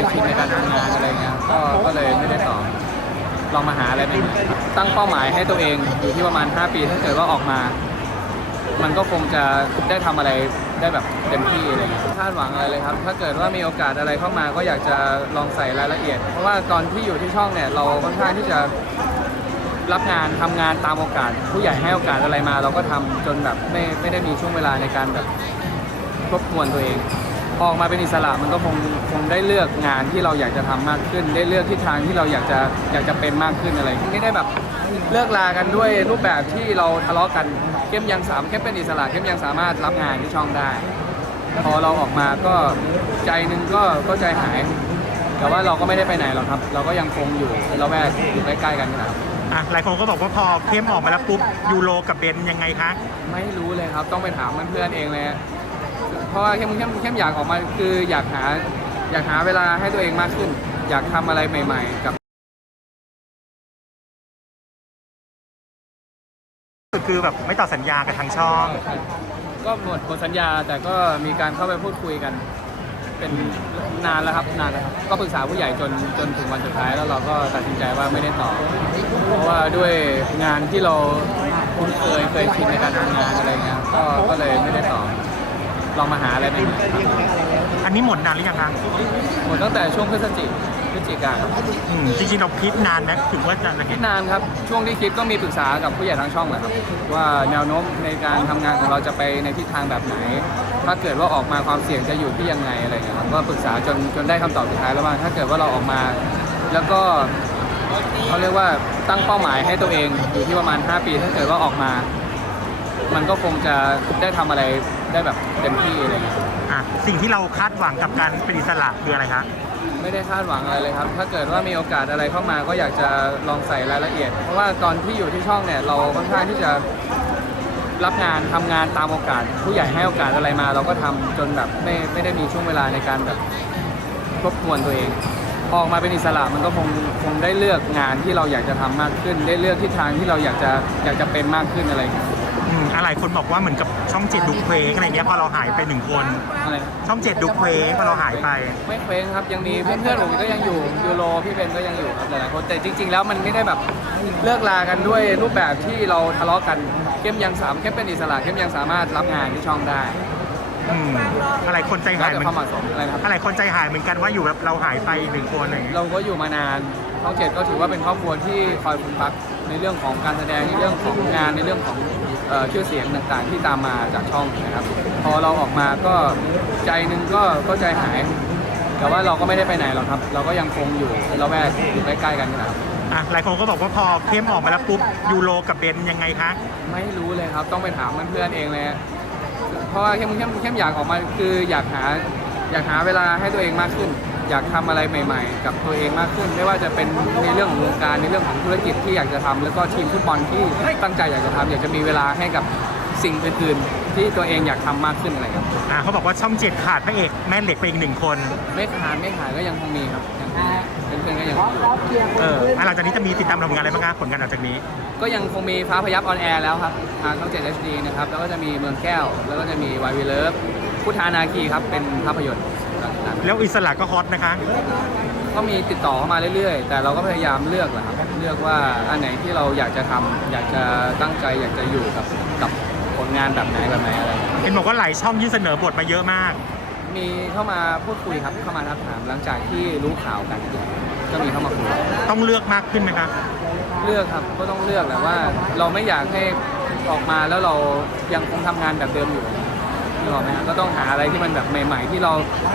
ยชินในการทำงานอะไรเงี้ยก็ก็เลยไม่ได้ต่อลองมาหาอะไรใหม่ๆตั้งเป้าหมายให้ตัวเองอยู่ที่ประมาณ 5 ปีถ้าเกิดว่าออกมา มันก็คงจะได้ทำอะไรได้แบบเต็มที่อะไรเงี้ยคาดหวังอะไรเลยครับ ถ้าเกิดว่ามีโอกาสอะไรเข้ามาก็อยากจะลองใส่รายละเอียด เพราะว่าตอนที่อยู่ที่ช่องเนี่ยเราค่อนข้างที่จะรับงานทำงานตามโอกาส ผู้ใหญ่ให้โอกาสอะไรมา เราก็ทำจนแบบไม่ไม่ได้มีช่วงเวลาในการแบบทบทวนตัวเอง พอออกมาเป็นอิสระมันก็คงคงได้เลือกงานที่เราอยากจะทำมากขึ้น ได้เลือกทิศทางที่เราอยากจะอยากจะเป็นมากขึ้นอะไรไม่ได้แบบเลิกลากันด้วยรูปแบบที่เราทะเลาะกันเข้มยังสามเข้มเป็นอิสระเข้มยังสามารถรับงานที่ช่องได้ พอเราออกมาก็ใจหนึงก็ก็ใจหาย แต่ว่าเราก็ไม่ได้ไปไหนหรอกครับ เราก็ยังคงอยู่เราแวกอยู่ใกล้ๆกันนี่แหละครับอะหลายคนก็บอกว่าพอเข้มออกมาแล้วปุ๊บยูโรกับเบนยังไงคะไม่รู้เลยครับต้องไปถามเพื่อนๆเองเลยฮะ เพราะว่าเข้มเข้มเข้มอยากออกมาคืออยากหาอยากหาเวลาให้ตัวเองมากขึ้น อยากทำอะไรใหม่ ๆ กับคือแบบไม่ต่อสัญญากับทางช่อง ก็หมดหมดสัญญาแต่ก็มีการเข้าไปพูดคุยกัน เป็นนานแล้วครับนานแล้วครับ ก็ปรึกษาผู้ใหญ่จนจนถึงวันสุดท้ายแล้วเราก็ตัดสินใจว่าไม่ได้ต่อ เพราะว่าด้วยงานที่เราคุ้นเคยเคยชินในการทำงานอะไรเงี้ยก็ก็เลยไม่ได้ต่อ ลองมาหาอะไรใหม่ๆอันนี้หมดนานหรือยังคะหมดตั้งแต่ช่วงพฤศจิพฤศจิกาครับอืมจริงๆเราคิดนานไหมถึงว่าจะอะไรคิดนานครับช่วงที่คิดก็มีปรึกษากับผู้ใหญ่ทางช่องแหละครับว่าแนวโน้มในการทำงานของเราจะไปในทิศทางแบบไหน ถ้าเกิดว่าออกมาความเสี่ยงจะอยู่ที่ยังไงอะไรอย่างเงี้ยครับก็ปรึกษาจนจนได้คำตอบสุดท้ายแล้วว่าถ้าเกิดว่าเราออกมา แล้วก็เขาเรียกว่าตั้งเป้าหมายให้ตัวเองอยู่ที่ประมาณ 5 ปี ถ้าเกิดว่าออกมา มันก็คงจะได้ทำอะไรได้แบบเต็มที่อะไรอย่างเงี้ยอะสิ่งที่เราคาดหวังกับการเป็นอิสระคืออะไรคะไม่ได้คาดหวังอะไรเลยครับ ถ้าเกิดว่ามีโอกาสอะไรเข้ามาก็อยากจะลองใส่รายละเอียด เพราะว่าตอนที่อยู่ที่ช่องเนี่ยเราค่อนข้างที่จะรับงานทำงานตามโอกาส ผู้ใหญ่ให้โอกาสอะไรมา เราก็ทำจนแบบไม่ไม่ได้มีช่วงเวลาในการแบบทบทวนตัวเอง พอออกมาเป็นอิสระมันก็คงคงได้เลือกงานที่เราอยากจะทำมากขึ้น ได้เลือกทิศทางที่เราอยากจะอยากจะเป็นมากขึ้นอะไรอย่างเงี้ยอืม อะไรคนบอกว่าเหมือนกับช่องเจ็ดดูเควกอะไรเงี้ยพอเราหายไปหนึ่งคน อะไรช่องเจ็ดดูเควกพอเราหายไป ไม่เคว้งครับยังมีเพื่อนๆผมก็ยังอยู่ยูโรพี่เบนก็ยังอยู่ครับหลายๆคนแต่จริง ๆ แล้วมันไม่ได้แบบเลิกลากันด้วยรูปแบบที่เราทะเลาะกันเข้มยังสามเข้มเป็นอิสระเข้มยังสามารถรับงานที่ช่องได้อืมอะไรคนใจแล้วหายเหแต่มือนความเหมาะสมอะไรนะครับ อะไรคนใจหายเหมือนกันว่าอยู่แบบเราหายไปหนึ่งคนอะไรอย่างเงี้ยเราก็อยู่มานานช่องเจ็ดก็ถือว่าเป็นครอบครัวที่คอยคุณพักในเรื่องของการแสดงในเรื่องของงานในเรื่องของเอ่อ ชื่อเสียงต่างๆที่ตามมาจากช่องนะครับ พอเราออกมาก็ใจหนึงก็ก็ใจหาย แต่ว่าเราก็ไม่ได้ไปไหนหรอกครับ เราก็ยังคงอยู่เราแวกอยู่ใกล้ๆกันนี่แหละครับอะหลายคนก็บอกว่าพอเข้มออกมาแล้วปุ๊บยูโรกับเบนยังไงคะไม่รู้เลยครับต้องไปถามเพื่อนๆเองเลยฮะเพราะว่าเข้มเข้มเข้มอยากออกมาคืออยากหาอยากหาเวลาให้ตัวเองมากขึ้น อยากทำอะไรใหม่ ๆ กับตัวเองมากขึ้น ไม่ว่าจะเป็นในเรื่องของวงการในเรื่องของธุรกิจที่อยากจะทำแล้วก็ทีมฟุตบอลที่ตั้งใจอยากจะทำอยากจะมีเวลาให้กับสิ่งอื่นๆที่ตัวเองอยากทำมากขึ้นอะไรครับอะเขาบอกว่าช่องเจ็ดขาดพระเอกแม่เหล็กไปอีกหนึ่งคน ไม่ขาดไม่ขายก็ยังคงมีครับยังคงมีเพื่อนๆก็ยังคงอยู่เอออะหลังจากนี้จะมีติดตามผลงานอะไรบ้างคะผลงานหลังจากนี้ ก็ยังคงมีฟ้าพยับออนแอร์แล้วครับทางช่อง7 HD นะครับแล้วก็จะมีเมืองแก้ว แล้วก็จะมีวายวีเลิฟพุทธานาคีครับเป็นภาพยนตร์ต่าง แล้วอิสระก็ฮอตนะคะๆก็มีติดต่อเข้ามาเรื่อยๆ แต่เราก็พยายามเลือกแหละครับเลือกว่าอันไหนที่เราอยากจะทำอยากจะตั้งใจอยากจะอยู่กับกับผลงานแบบไหนแบบไหนอะไร เห็นบอกว่าหลายช่องยื่นเสนอบทมาเยอะมาก มีเข้ามาพูดคุยครับเข้ามาทักถามหลังจากที่รู้ข่าวกัน ก็มีเข้ามาคุยต้องเลือกมากขึ้นไหมคะเลือกครับก็ต้องเลือกแหละว่า เราไม่อยากให้ออกมาแล้วเรายังคงทำงานแบบเดิมอยู่ นึกออกไหมครับก็ต้องหาอะไรที่มันแบบใหม่ ๆ ที่เรา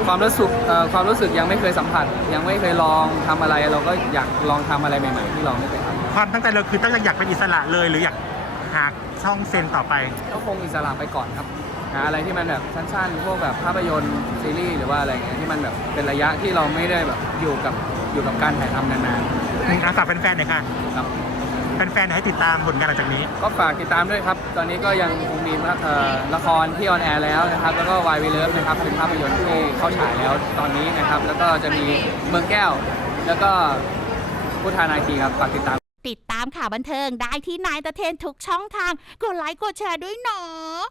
ความรู้สึกเอ่อความรู้สึกยังไม่เคยสัมผัส ยังไม่เคยลองทำอะไร เราก็อยากลองทำอะไรใหม่ ๆ ที่เราไม่เคยทความตั้งใจเราคือตั้งใจอยากเป็นอิสระเลยหรืออยากหาช่องเซนต่อไปำก็คงอิสระไปก่อนครับ หาอะไรที่มันแบบสั้นๆ พวกแบบภาพยนตร์ซีรีส์หรือว่าอะไรเงี้ยที่มันแบบเป็นระยะที่เราไม่ได้แบบอยู่กับอยู่กับการถ่ายทำนานอืมอาฝากแฟนๆหน่อยค่ะ ๆครับ แฟนๆให้ติดตามผลงานหลังจากนี้ ก็ฝากติดตามด้วยครับ ตอนนี้ก็ยังคงมีเอ่อละครที่ออนแอร์แล้วนะครับ แล้วก็วายวีเลิฟนะครับ เป็นภาพยนตร์ที่เข้าฉายแล้วตอนนี้นะครับ แล้วก็จะมีเมืองแก้ว แล้วก็พุทธานาคีครับ ฝากติดตาม ติดตามข่าวบันเทิงได้ที่นายตะเทนทุกช่องทาง กดไลค์กดแชร์ด้วยเนาะ